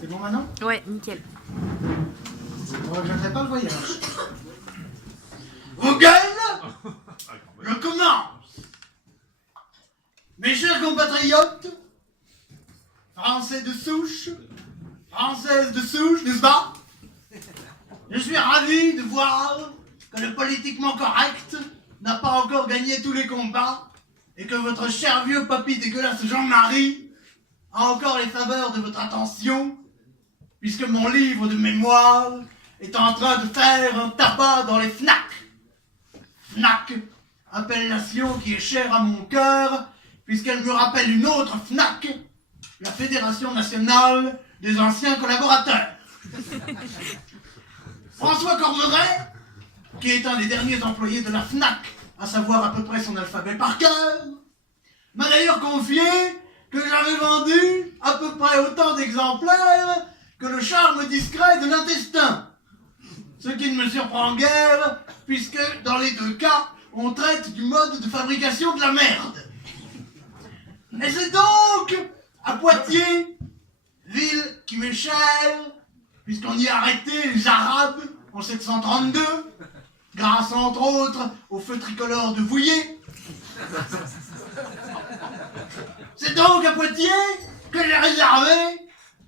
C'est bon maintenant? Ouais, nickel. Je regretterai pas le voyage. Vos gueules, je commence. Mes chers compatriotes, français de souche, françaises de souche, n'est-ce pas? Je suis ravi de voir que le politiquement correct n'a pas encore gagné tous les combats et que votre cher vieux papy dégueulasse Jean-Marie a encore les faveurs de votre attention, puisque mon livre de mémoire est en train de faire un tabac dans les FNAC. FNAC, appellation qui est chère à mon cœur, puisqu'elle me rappelle une autre FNAC, la Fédération Nationale des Anciens Collaborateurs. François Corderet, qui est un des derniers employés de la FNAC, à savoir à peu près son alphabet par cœur, m'a d'ailleurs confié que j'avais vendu à peu près autant d'exemplaires que le charme discret de l'intestin. Ce qui ne me surprend guère, puisque dans les deux cas, on traite du mode de fabrication de la merde. Et c'est donc à Poitiers, ville qui m'est chère, puisqu'on y a arrêté les Arabes en 732, grâce entre autres au feu tricolore de Vouillé. C'est donc à Poitiers que j'ai réservé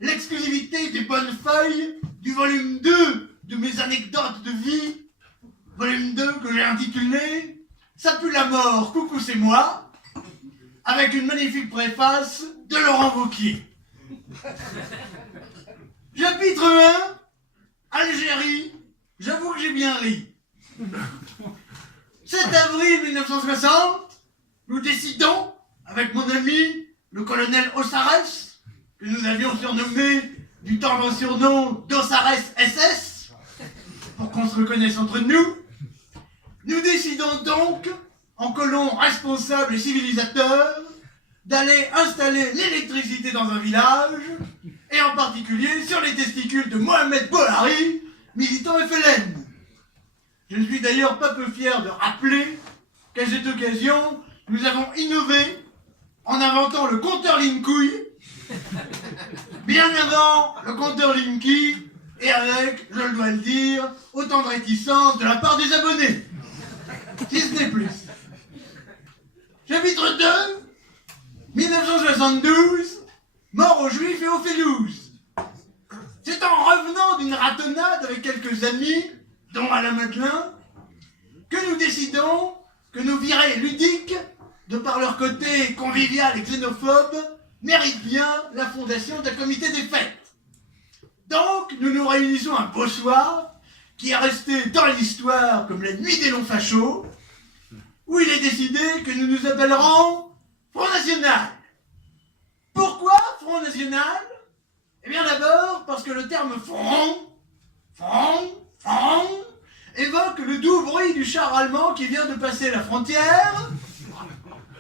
l'exclusivité des bonnes feuilles du volume 2 de mes anecdotes de vie, volume 2 que j'ai intitulé « Ça pue la mort, coucou c'est moi », avec une magnifique préface de Laurent Wauquiez. Chapitre 1, Algérie, j'avoue que j'ai bien ri. 7 avril 1960, nous décidons, avec mon ami, le colonel Ossares, que nous avions surnommé du tendre surnom d'Ossares SS, pour qu'on se reconnaisse entre nous, nous décidons donc, en colons responsables et civilisateurs, d'aller installer l'électricité dans un village, et en particulier sur les testicules de Mohamed Bollari, militant FLN. Je ne suis d'ailleurs pas peu fier de rappeler qu'à cette occasion, nous avons innové en inventant le compteur Linkouille, bien avant le compteur Linky, et avec, je dois le dire, autant de réticence de la part des abonnés. Si ce n'est plus. Chapitre 2, 1972, mort aux Juifs et aux Félouzes. C'est en revenant d'une ratonnade avec quelques amis, dont Alain Madelin, que nous décidons que nos virées ludiques, de par leur côté convivial et xénophobe, méritent bien la fondation d'un comité des fêtes. Donc, nous nous réunissons un beau soir, qui est resté dans l'histoire comme la nuit des longs fachos, où il est décidé que nous nous appellerons Front National. Pourquoi Front National? Eh bien d'abord, parce que le terme front, évoque le doux bruit du char allemand qui vient de passer la frontière.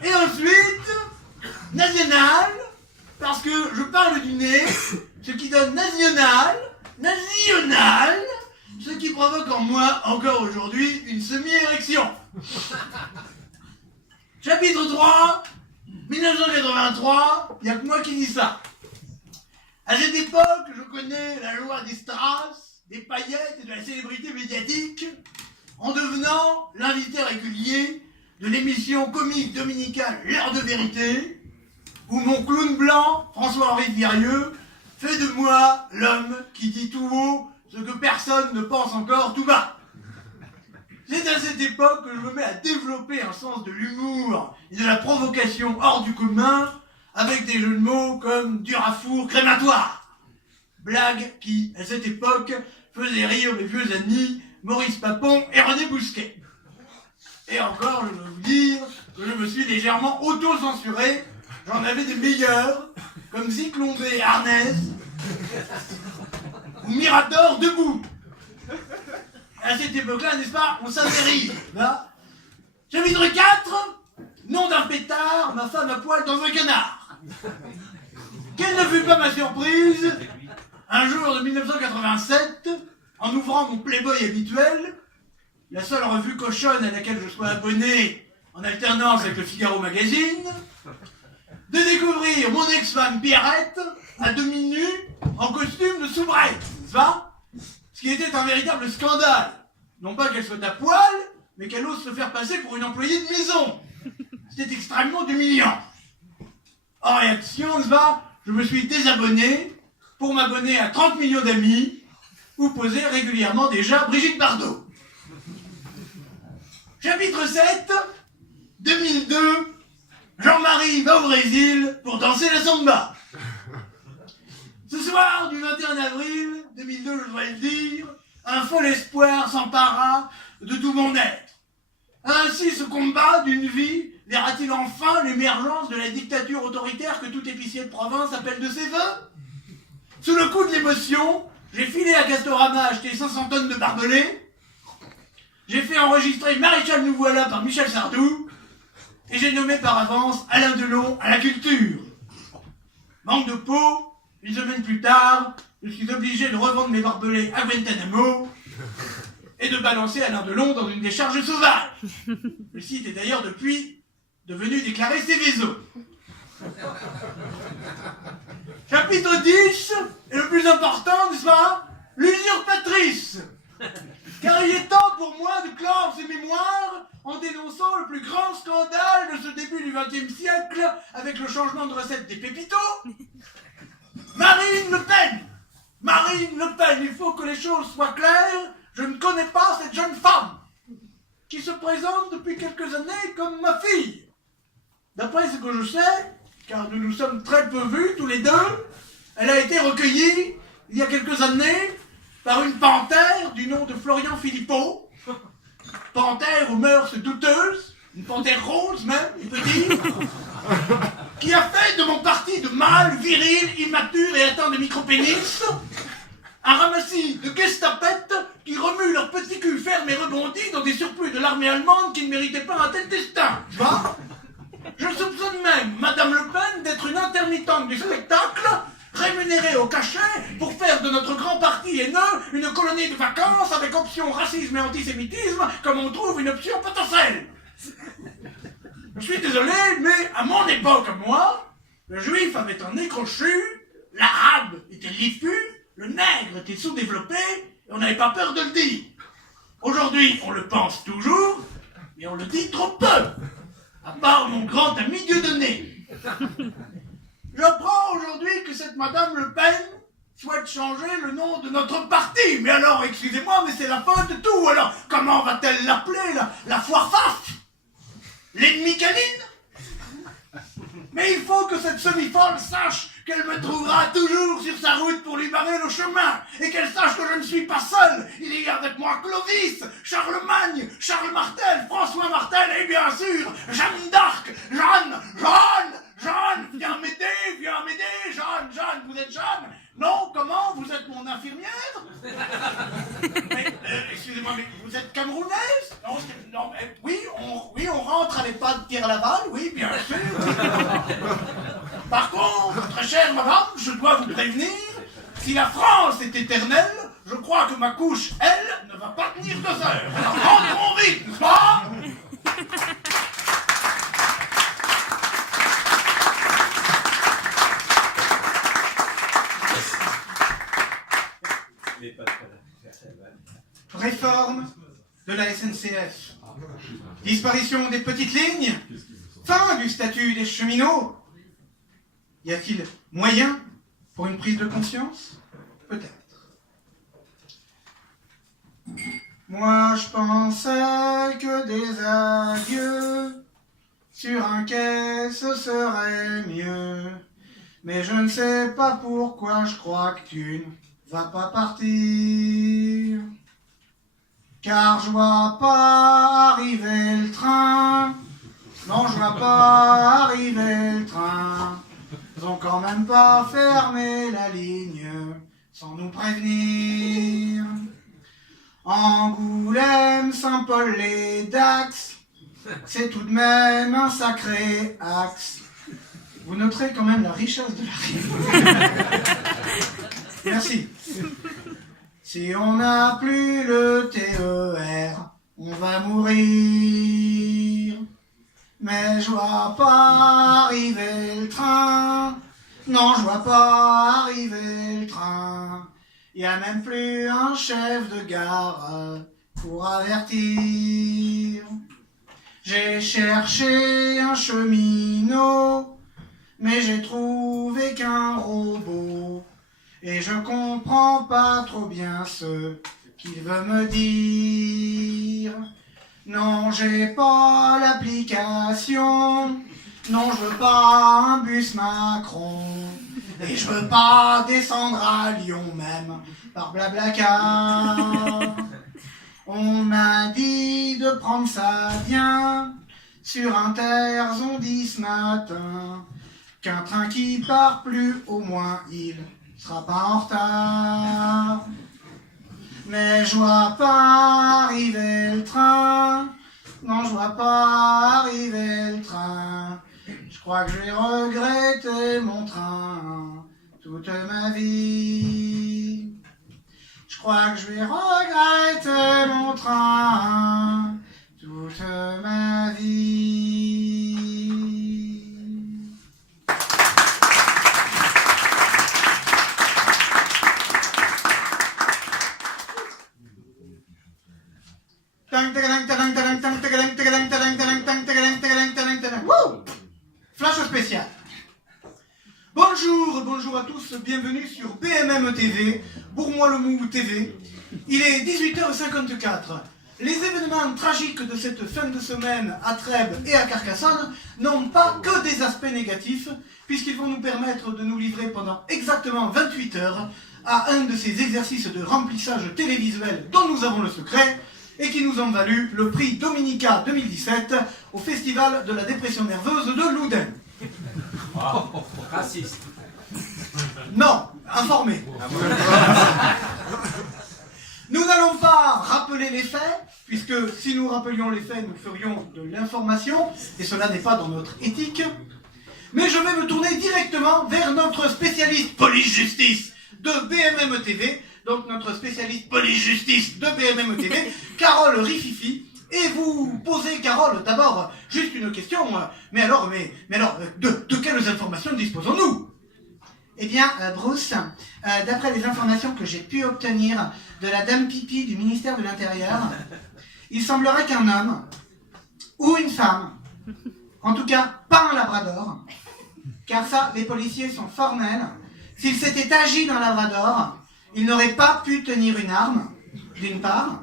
Et ensuite, national, parce que je parle du nez, ce qui donne national, ce qui provoque en moi, encore aujourd'hui, une semi-érection. Chapitre 3, 1983, il n'y a que moi qui dis ça. À cette époque, je connais la loi des strass, des paillettes et de la célébrité médiatique, en devenant l'invité régulier de l'émission comique dominicale L'heure de vérité, où mon clown blanc, François-Henri Virieux, fait de moi l'homme qui dit tout haut ce que personne ne pense encore tout bas. C'est à cette époque que je me mets à développer un sens de l'humour et de la provocation hors du commun, avec des jeux de mots comme dur à four crématoire. Blague qui, à cette époque, faisait rire mes vieux amis Maurice Papon et René Bousquet. Et encore, je dois vous dire que je me suis légèrement auto-censuré. J'en avais des meilleurs, comme Zyklon-B Arnès, ou Mirador debout. À cette époque-là, n'est-ce pas, on savait rire. Là. Chapitre 4, nom d'un pétard, ma femme à poil dans un canard. Quelle ne fut pas ma surprise, un jour de 1987, en ouvrant mon Playboy habituel, la seule revue cochonne à laquelle je sois abonné en alternance avec le Figaro Magazine, de découvrir mon ex-femme Pierrette à demi nue en costume de soubrette, n'est-ce pas? Ce qui était un véritable scandale. Non pas qu'elle soit à poil, mais qu'elle ose se faire passer pour une employée de maison. C'était extrêmement humiliant. En réaction, n'est-ce pas, je me suis désabonné pour m'abonner à 30 millions d'amis où posait régulièrement déjà Brigitte Bardot. Chapitre 7, 2002, Jean-Marie va au Brésil pour danser la samba. Ce soir du 21 avril 2002, je dois le dire, un fol espoir s'empara de tout mon être. Ainsi, ce combat d'une vie verra-t-il enfin l'émergence de la dictature autoritaire que tout épicier de province appelle de ses voeux? Sous le coup de l'émotion, j'ai filé à Castorama acheter 500 tonnes de barbelés, j'ai fait enregistrer Maréchal nous voilà par Michel Sardou, et j'ai nommé par avance Alain Delon à la culture. Manque de peau, une semaine plus tard, je suis obligé de revendre mes barbelés à Guantanamo et de balancer Alain Delon dans une décharge sauvage. Le site est d'ailleurs depuis devenu déclaré Céveso. Chapitre 10 est le plus important, n'est-ce pas? L'usurpatrice. Car il est temps pour moi de clore ces mémoires en dénonçant le plus grand scandale de ce début du XXe siècle avec le changement de recette des pépitos. Marine Le Pen. Marine Le Pen, il faut que les choses soient claires. Je ne connais pas cette jeune femme qui se présente depuis quelques années comme ma fille. D'après ce que je sais, car nous nous sommes très peu vus tous les deux, elle a été recueillie il y a quelques années par une panthère du nom de Florian Philippot. Panthère aux mœurs douteuses, une panthère rose même, il peut dire, qui a fait de mon parti de mâle, viril, immature et atteint de micropénis un ramassis de gestapettes qui remuent leur petit cul ferme et rebondi dans des surplus de l'armée allemande qui ne méritaient pas un tel destin, tu vois? Je soupçonne même Madame Le Pen d'être une intermittente du spectacle, rémunérée au cachet pour faire de notre grand parti haineux une colonie de vacances avec option racisme et antisémitisme, comme on trouve une option potentielle. Je suis désolé, mais à mon époque, à moi, le juif avait un nez crochu, l'arabe était lifu, le nègre était sous-développé, et on n'avait pas peur de le dire. Aujourd'hui, on le pense toujours, mais on le dit trop peu. À part mon grand ami Dieudonné. J'apprends aujourd'hui que cette Madame Le Pen souhaite changer le nom de notre parti. Mais alors, excusez-moi, mais c'est la fin de tout. Alors, comment va-t-elle l'appeler, la foire faf? L'ennemi canine? Mais il faut que cette semi-folle sache qu'elle me trouvera toujours sur sa route pour lui barrer le chemin, et qu'elle sache que je ne suis pas seul. Il y a avec moi Clovis, Charlemagne, Charles Martel, François Martel, et bien sûr, Jeanne d'Arc, Jeanne, viens m'aider, Jeanne, vous êtes Jeanne? Non, comment? Vous êtes mon infirmière? Mais, excusez-moi, mais vous êtes camerounaise? Non, oui, on rentre à l'EHPAD de Pierre Laval, oui, bien sûr. Par contre, très chère madame, je dois vous prévenir, si la France est éternelle, je crois que ma couche, elle, ne va pas tenir 2 heures. Alors rentrons vite, n'est-ce pas? Réforme de la SNCF. Disparition des petites lignes. Fin du statut des cheminots. Y a-t-il moyen pour une prise de conscience? Peut-être. Moi, je pensais que des adieux sur un quai, ce serait mieux. Mais je ne sais pas pourquoi, je crois que tu ne vas pas partir. Car je vois pas arriver le train. Non, je vois pas arriver le train. Ils ont quand même pas fermé la ligne sans nous prévenir. Angoulême, Saint-Paul-les-Dax, c'est tout de même un sacré axe. Vous noterez quand même la richesse de la rime. Merci. Si on n'a plus le TER, on va mourir. Mais je vois pas arriver le train. Non, je vois pas arriver le train. Y a même plus un chef de gare pour avertir. J'ai cherché un cheminot, mais j'ai trouvé qu'un robot. Et je comprends pas trop bien ce qu'il veut me dire. Non, j'ai pas l'application. Non, je veux pas un bus Macron. Et je veux pas descendre à Lyon même par Blablacar. On m'a dit de prendre ça bien. Sur Inter, on dit ce matin qu'un train qui part plus, au moins il sera pas en retard. Mais je vois pas arriver le train. Non, je vois pas arriver le train. Je crois que je vais regretter mon train toute ma vie. Je crois que je vais regretter mon train toute ma vie. Flash spécial. Bonjour à tous, bienvenue sur BMM TV, Bourg-moi-le-Mou TV. Il est 18h54. Les événements tragiques de cette fin de semaine à Trèbes et à Carcassonne n'ont pas que des aspects négatifs, puisqu'ils vont nous permettre de nous livrer pendant exactement 28 heures à un de ces exercices de remplissage télévisuel dont nous avons le secret, et qui nous ont valu le prix Dominica 2017 au Festival de la dépression nerveuse de Loudun. Oh, raciste. Non, informé. Nous n'allons pas rappeler les faits, puisque si nous rappelions les faits, nous ferions de l'information, et cela n'est pas dans notre éthique. Mais je vais me tourner directement vers notre spécialiste police-justice de BMM TV, donc notre spécialiste police-justice de BMM TV, Carole Rififi, et vous posez, Carole, d'abord, juste une question, mais alors, de quelles informations disposons-nous ? Eh bien, Bruce, d'après les informations que j'ai pu obtenir de la dame Pipi du ministère de l'Intérieur, il semblerait qu'un homme, ou une femme, en tout cas pas un labrador, car ça, les policiers sont formels, s'il s'était agi d'un labrador, il n'aurait pas pu tenir une arme, d'une part,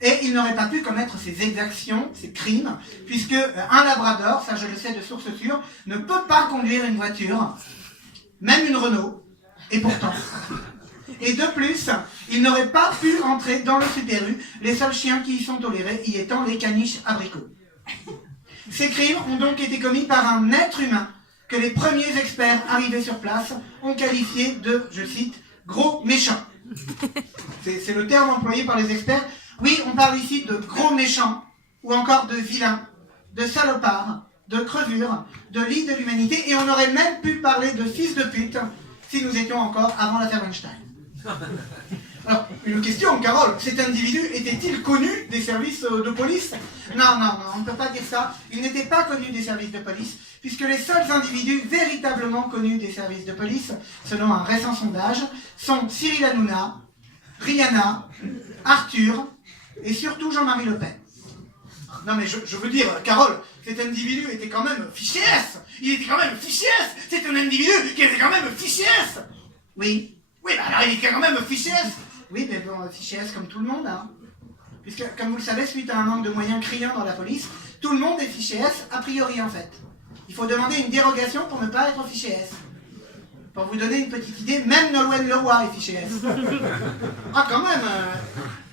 et il n'aurait pas pu commettre ces exactions, ces crimes, puisque un labrador, ça je le sais de source sûre, ne peut pas conduire une voiture, même une Renault, et pourtant. Et de plus, il n'aurait pas pu entrer dans le Super U, les seuls chiens qui y sont tolérés y étant les caniches abricots. Ces crimes ont donc été commis par un être humain que les premiers experts arrivés sur place ont qualifié de, je cite, gros méchant. C'est le terme employé par les experts. Oui, on parle ici de gros méchants, ou encore de vilains, de salopards, de crevures, de lit de l'humanité, et on aurait même pu parler de fils de pute si nous étions encore avant l'affaire Weinstein. Alors, une question, Carole, cet individu était-il connu des services de police ? Non, on ne peut pas dire ça. Il n'était pas connu des services de police, puisque les seuls individus véritablement connus des services de police, selon un récent sondage, sont Cyril Hanouna, Rihanna, Arthur, et surtout Jean-Marie Le Pen. Non mais je veux dire, Carole, cet individu était quand même fichier S. Il était quand même fichier S. C'est un individu qui était quand même fichier S. Oui. Oui, bah alors il était quand même fichier S. Oui, mais bon, fichier S comme tout le monde, hein. Puisque, comme vous le savez, suite à un manque de moyens criant dans la police, tout le monde est fichier S, a priori en fait. Il faut demander une dérogation pour ne pas être fichier S. Pour vous donner une petite idée, même Nolwenn Leroy est fichier S. Ah, quand même.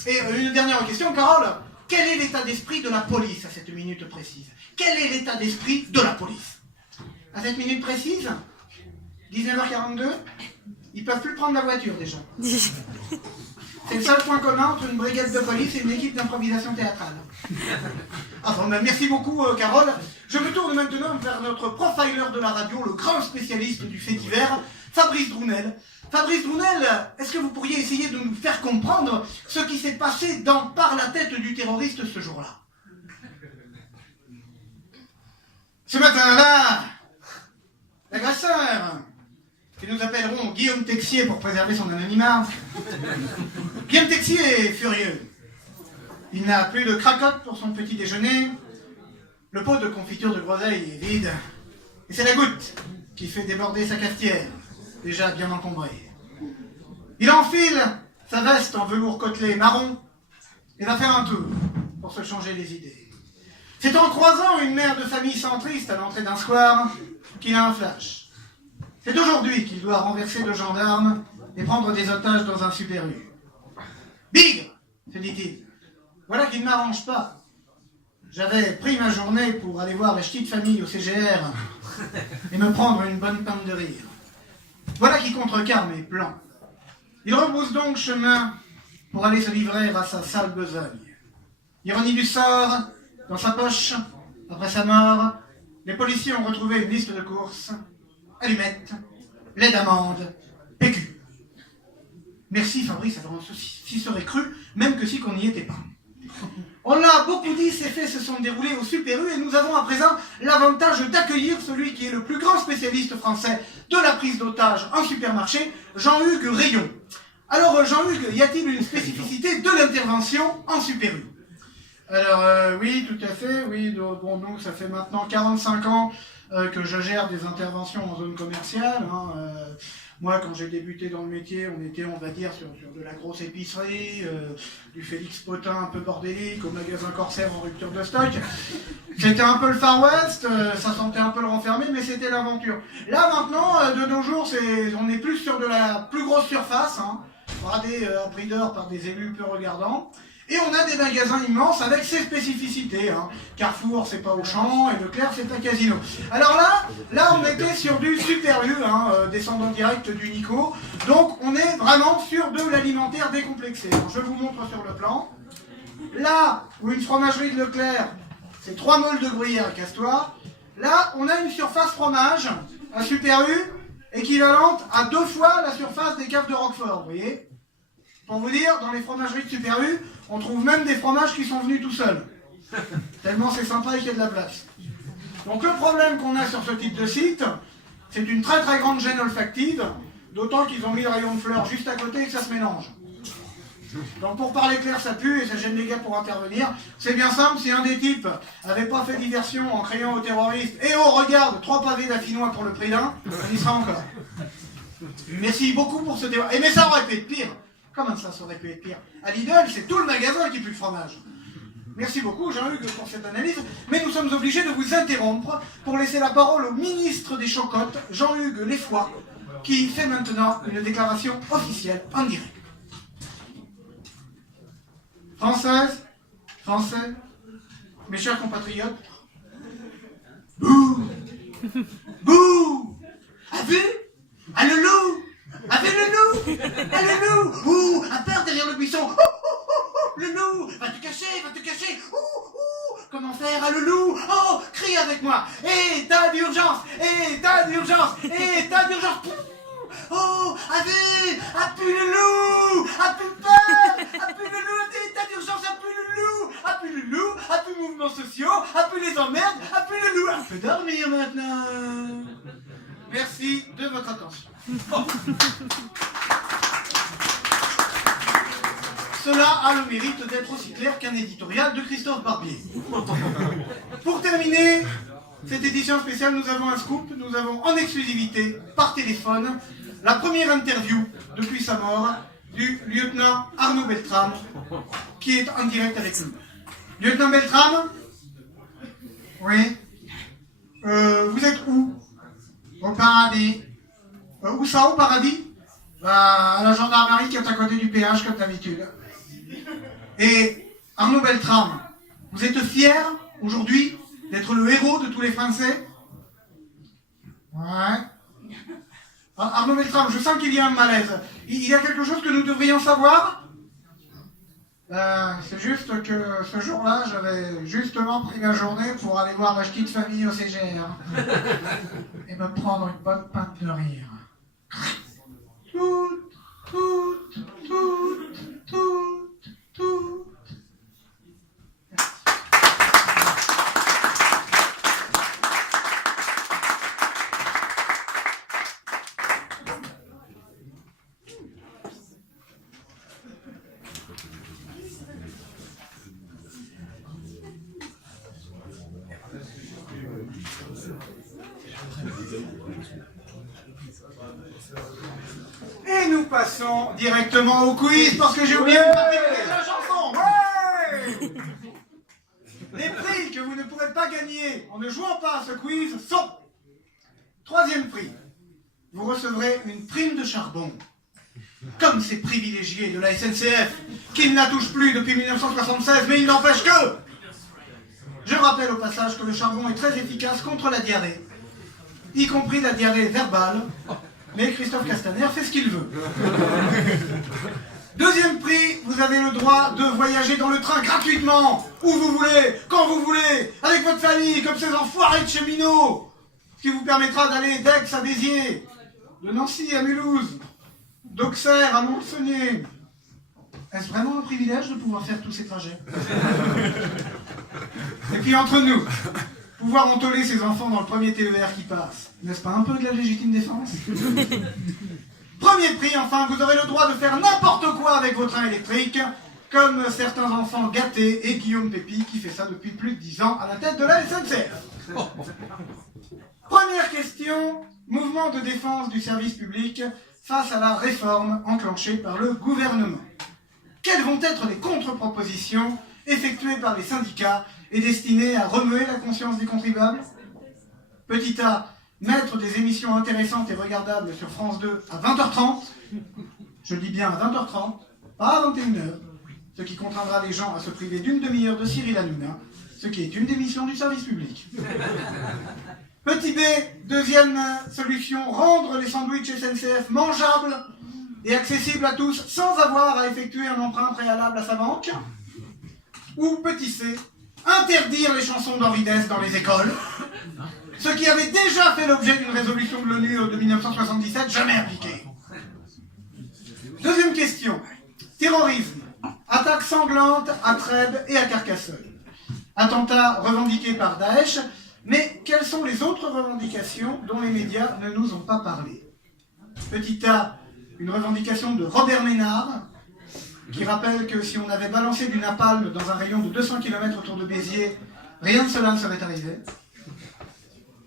Et une dernière question, Carole. Quel est l'état d'esprit de la police à cette minute précise ? Quel est l'état d'esprit de la police ? À cette minute précise, 19h42, ils peuvent plus prendre la voiture déjà. C'est le seul point commun entre une brigade de police et une équipe d'improvisation théâtrale. Ah bon, ben merci beaucoup Carole. Je me tourne maintenant vers notre profiler de la radio, le grand spécialiste du fait divers, Fabrice Drounel. Fabrice Drounel, est-ce que vous pourriez essayer de nous faire comprendre ce qui s'est passé par la tête du terroriste ce jour-là ? Ce matin-là, l'agresseur, que nous appellerons Guillaume Texier pour préserver son anonymat, Guillaume Texier est furieux. Il n'a plus de cracotte pour son petit déjeuner, le pot de confiture de groseille est vide, et c'est la goutte qui fait déborder sa cafetière, déjà bien encombrée. Il enfile sa veste en velours côtelé marron et va faire un tour pour se changer les idées. C'est en croisant une mère de famille centriste à l'entrée d'un square qu'il a un flash. C'est aujourd'hui qu'il doit renverser le gendarme et prendre des otages dans un Super U. Bigre, se dit-il, voilà qui ne m'arrange pas. J'avais pris ma journée pour aller voir la ch'ti de famille au CGR et me prendre une bonne pinte de rire. Voilà qui contrecarre mes plans. Il rebrousse donc chemin pour aller se livrer à sa sale besogne. Ironie du sort, dans sa poche, après sa mort, les policiers ont retrouvé une liste de courses, allumettes, lait d'amande, PQ. Merci Fabrice, alors on s'y serait cru, même que si qu'on n'y était pas. On l'a beaucoup dit, ces faits se sont déroulés au Super U et nous avons à présent l'avantage d'accueillir celui qui est le plus grand spécialiste français de la prise d'otage en supermarché, Jean-Hugues Rayon. Alors Jean-Hugues, y a-t-il une spécificité de l'intervention en Super U? Alors oui, tout à fait, oui, bon, donc ça fait maintenant 45 ans que je gère des interventions en zone commerciale. Moi, quand j'ai débuté dans le métier, on était, on va dire, sur de la grosse épicerie, du Félix Potin un peu bordélique, au magasin Corsair en rupture de stock. C'était un peu le Far West, ça sentait un peu le renfermé, mais c'était l'aventure. Là, maintenant, de nos jours, on est plus sur de la plus grosse surface, bradée à prix d'or par des élus peu regardants. Et on a des magasins immenses avec ses spécificités. Carrefour, c'est pas Auchan, et Leclerc, c'est un Casino. Alors là, on était sur du Super U, descendant direct du Nico. Donc, on est vraiment sur de l'alimentaire décomplexé. Alors, je vous montre sur le plan. Là, où une fromagerie de Leclerc, c'est 3 meules de gruyère à Castois. Là, on a une surface fromage, un Super U, équivalente à 2 fois la surface des caves de Roquefort, vous voyez ? Pour vous dire, dans les fromageries de Super U, on trouve même des fromages qui sont venus tout seuls. Tellement c'est sympa et qu'il y a de la place. Donc le problème qu'on a sur ce type de site, c'est une très très grande gêne olfactive, d'autant qu'ils ont mis le rayon de fleurs juste à côté et que ça se mélange. Donc pour parler clair, ça pue et ça gêne les gars pour intervenir. C'est bien simple, si un des types avait pas fait diversion en criant aux terroristes « Eh oh, regarde, 3 pavés d'affinois pour le prix d'un », on y sera encore. Merci beaucoup pour ce débat. Mais ça aurait pu être pire. Comment ça aurait pu être pire? À Lidl, c'est tout le magasin qui pue le fromage. Merci beaucoup Jean-Hugues pour cette analyse, mais nous sommes obligés de vous interrompre pour laisser la parole au ministre des Chocottes, Jean-Hugues Lefoy, qui fait maintenant une déclaration officielle en direct. Françaises, Français, mes chers compatriotes, bouh, bouh, a vu? Ah le loup! Avec le loup! Ah le loup! Ouh! À peur derrière le buisson! Ouh, ouh, ouh, le loup! Va te cacher! Va te cacher! Ouh! Ouh! Comment faire? Ah le loup! Oh! Crie avec moi! État d'urgence! État d'urgence! État d'urgence! Oh! A vu! A pu le loup! A pu peur! A pu le loup! État d'urgence! A pu le loup! A pu le loup! A pu mouvements sociaux! A pu les emmerdes! A pu le loup! On peut dormir maintenant! Merci de votre attention. Cela a le mérite d'être aussi clair qu'un éditorial de Christophe Barbier. Pour terminer cette édition spéciale, nous avons un scoop. Nous avons en exclusivité, par téléphone, la première interview depuis sa mort du lieutenant Arnaud Beltrame, qui est en direct avec nous. Lieutenant Beltrame? Oui. Vous êtes où? Au paradis. Où ça, au paradis? À la gendarmerie qui est à côté du péage, comme d'habitude. Et Arnaud Beltrame, vous êtes fier, aujourd'hui, d'être le héros de tous les Français? Ouais. Arnaud Beltrame, je sens qu'il y a un malaise. Il y a quelque chose que nous devrions savoir? C'est juste que ce jour-là, j'avais justement pris ma journée pour aller voir la ch'ti de famille au CGR et me prendre une bonne pinte de rire. Et nous passons directement au quiz parce que j'ai oublié de parler de la chanson. Ouais. Les prix que vous ne pourrez pas gagner en ne jouant pas à ce quiz sont: troisième prix, vous recevrez une prime de charbon. Comme ces privilégiés de la SNCF qui ne la touchent plus depuis 1976, mais il n'empêche que... Je rappelle au passage que le charbon est très efficace contre la diarrhée, y compris la diarrhée verbale, mais Christophe Castaner fait ce qu'il veut. Deuxième prix, vous avez le droit de voyager dans le train gratuitement, où vous voulez, quand vous voulez, avec votre famille, comme ces enfoirés de cheminots, ce qui vous permettra d'aller d'Aix à Béziers, de Nancy à Mulhouse, d'Auxerre à Mont-Saunier. Est-ce vraiment un privilège de pouvoir faire tous ces trajets? Et puis entre nous, pouvoir entoler ses enfants dans le premier TER qui passe, n'est-ce pas un peu de la légitime défense? Premier prix, enfin, vous aurez le droit de faire n'importe quoi avec vos trains électriques, comme certains enfants gâtés et Guillaume Pépi qui fait ça depuis plus de 10 ans à la tête de la SNCF. Première question, mouvement de défense du service public face à la réforme enclenchée par le gouvernement. Quelles vont être les contre-propositions effectuées par les syndicats et destinées à remuer la conscience des contribuables? Petit A, mettre des émissions intéressantes et regardables sur France 2 à 20h30. Je dis bien à 20h30, pas à 21h. Ce qui contraindra les gens à se priver d'une demi-heure de Cyril Hanouna, ce qui est une des missions du service public. Petit B, deuxième solution, rendre les sandwichs SNCF mangeables et accessibles à tous sans avoir à effectuer un emprunt préalable à sa banque. Ou petit C, interdire les chansons d'Henri Dess dans les écoles, ce qui avait déjà fait l'objet d'une résolution de l'ONU de 1977, jamais appliquée. Deuxième question, terrorisme, attaque sanglante à Trèbes et à Carcassonne. Attentat revendiqué par Daesh, mais quelles sont les autres revendications dont les médias ne nous ont pas parlé? Petit A, une revendication de Robert Ménard, qui rappelle que si on avait balancé du napalm dans un rayon de 200 km autour de Béziers, rien de cela ne serait arrivé.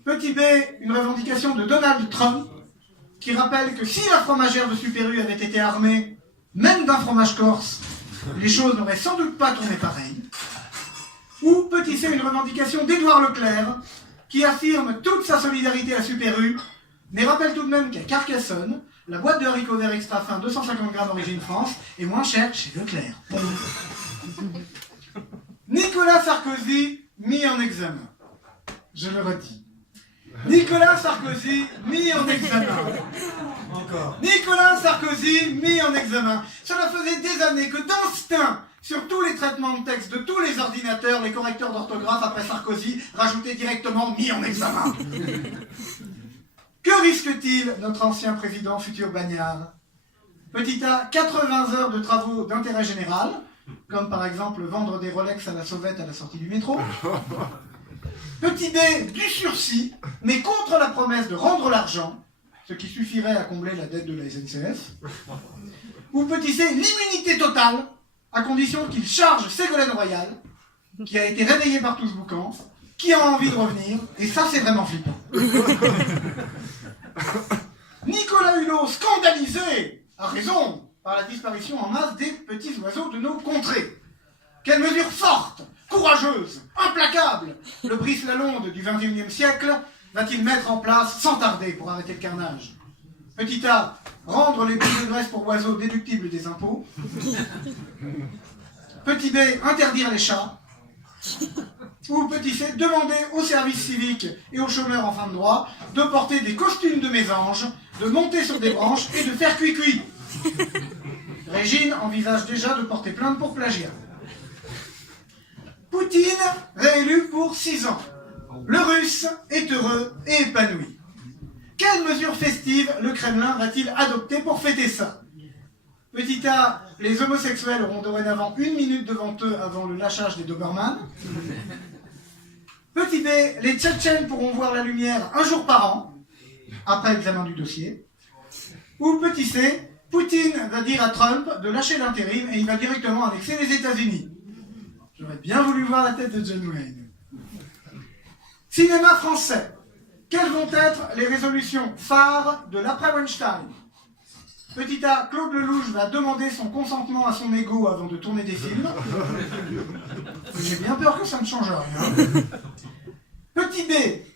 Petit B, une revendication de Donald Trump, qui rappelle que si la fromagère de Super U avait été armée, même d'un fromage corse, les choses n'auraient sans doute pas tourné pareil. Ou petit C, une revendication d'Édouard Leclerc, qui affirme toute sa solidarité à Super U, mais rappelle tout de même qu'à Carcassonne, la boîte de haricots verts extra fin 250 grammes origine France est moins chère chez Leclerc. Nicolas Sarkozy mis en examen. Je le redis. Nicolas Sarkozy mis en examen. Encore. Nicolas Sarkozy mis en examen. Cela faisait des années que d'instinct, sur tous les traitements de texte de tous les ordinateurs, les correcteurs d'orthographe après Sarkozy rajoutaient directement mis en examen. Que risque-t-il, notre ancien président, futur bagnard? Petit A, 80 heures de travaux d'intérêt général, comme par exemple vendre des Rolex à la sauvette à la sortie du métro. Petit B, du sursis, mais contre la promesse de rendre l'argent, ce qui suffirait à combler la dette de la SNCF. Ou petit C, l'immunité totale, à condition qu'il charge Ségolène Royal, qui a été réveillé par tout ce boucan, qui a envie de revenir, et ça c'est vraiment flippant. Nicolas Hulot, scandalisé, a raison, par la disparition en masse des petits oiseaux de nos contrées. Quelle mesure forte, courageuse, implacable, le Brice Lalonde du XXIe siècle va-t-il mettre en place sans tarder pour arrêter le carnage? Petit A, rendre les boules de graisse pour oiseaux déductibles des impôts. Petit B, interdire les chats. Ou petit C, demander aux services civiques et aux chômeurs en fin de droit de porter des costumes de mésanges, de monter sur des branches et de faire cuit-cuit. Régine envisage déjà de porter plainte pour plagiat. Poutine, réélu pour 6 ans. Le Russe est heureux et épanoui. Quelle mesure festive le Kremlin va-t-il adopter pour fêter ça? Petit A, les homosexuels auront dorénavant 1 minute devant eux avant le lâchage des Doberman. Petit B, les Tchétchènes pourront voir la lumière 1 jour par an, après examen du dossier. Ou petit C, Poutine va dire à Trump de lâcher l'intérim et il va directement annexer les États-Unis. J'aurais bien voulu voir la tête de John Wayne. Cinéma français. Quelles vont être les résolutions phares de l'après-Weinstein? Petit A, Claude Lelouch va demander son consentement à son ego avant de tourner des films. J'ai bien peur que ça ne change rien. Petit B,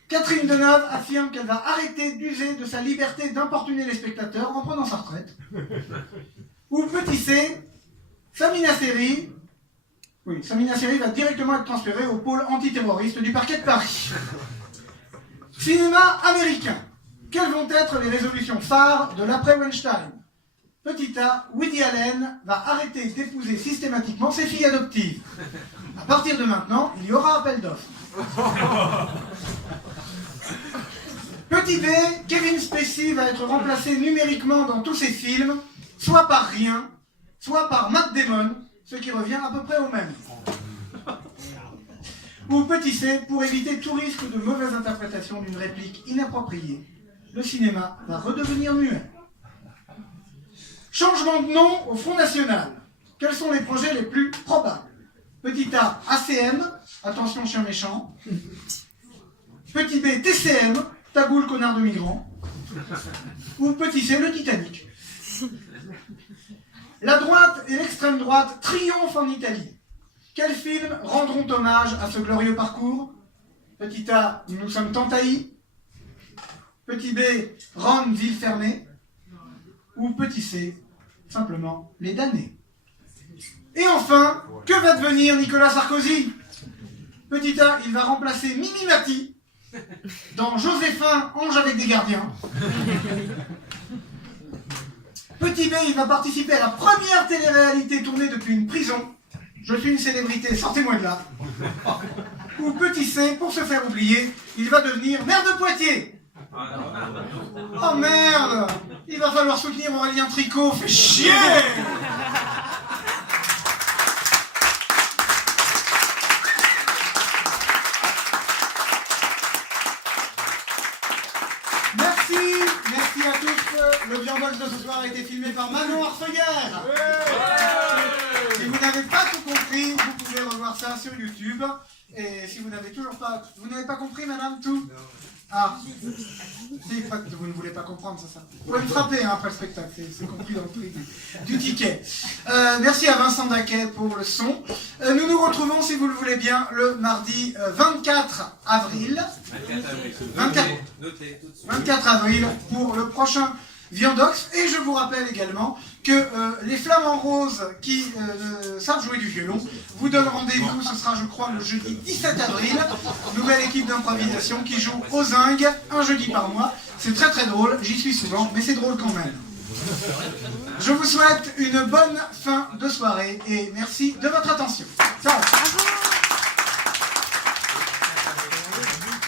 Catherine Deneuve affirme qu'elle va arrêter d'user de sa liberté d'importuner les spectateurs en prenant sa retraite. Ou petit C, Samina Seri va directement être transférée au pôle antiterroriste du parquet de Paris. Cinéma américain. Quelles vont être les résolutions phares de l'après-Weinstein? Petit A, Woody Allen va arrêter d'épouser systématiquement ses filles adoptives. À partir de maintenant, il y aura appel d'offres. Petit B, Kevin Spacey va être remplacé numériquement dans tous ses films, soit par rien, soit par Matt Damon, ce qui revient à peu près au même. Ou petit C, pour éviter tout risque de mauvaise interprétation d'une réplique inappropriée, le cinéma va redevenir muet. Changement de nom au Front National. Quels sont les projets les plus probables? Petit A, ACM, attention chien méchant. Petit B, TCM, taboule connard de migrant. Ou petit C, le Titanic. La droite et l'extrême droite triomphent en Italie. Quels films rendront hommage à ce glorieux parcours? Petit A, Nous sommes tant haïs. Petit B, Rome, ville fermée. Ou petit C, simplement les damnés. Et enfin, que va devenir Nicolas Sarkozy? Petit A, il va remplacer Mimi Mati dans Joséphin, Ange avec des gardiens. Petit B, il va participer à la première télé-réalité tournée depuis une prison. Je suis une célébrité, sortez-moi de là. Ou petit C, pour se faire oublier, il va devenir maire de Poitiers. Oh merde! Il va falloir soutenir Aurélien Tricot, fait chier! Merci à tous. Le Viandox de ce soir a été filmé par Manon Arfeuillère. Si vous n'avez pas tout compris, vous pouvez revoir ça sur YouTube. Et si vous n'avez toujours pas... Vous n'avez pas compris, madame, tout? Ah, si, vous ne voulez pas comprendre, c'est ça. Vous pouvez me frapper hein, après le spectacle, c'est compris dans le prix du ticket. Merci à Vincent Daquet pour le son. Nous nous retrouvons, si vous le voulez bien, le mardi 24 avril. 24 avril pour le prochain Viandox. Et je vous rappelle également que les Flamands Roses qui savent jouer du violon vous donnent rendez-vous, ce sera je crois le jeudi 17 avril, nouvelle équipe d'improvisation qui joue au Zinc, un jeudi par mois. C'est très très drôle, j'y suis souvent, mais c'est drôle quand même. Je vous souhaite une bonne fin de soirée et merci de votre attention. Ciao.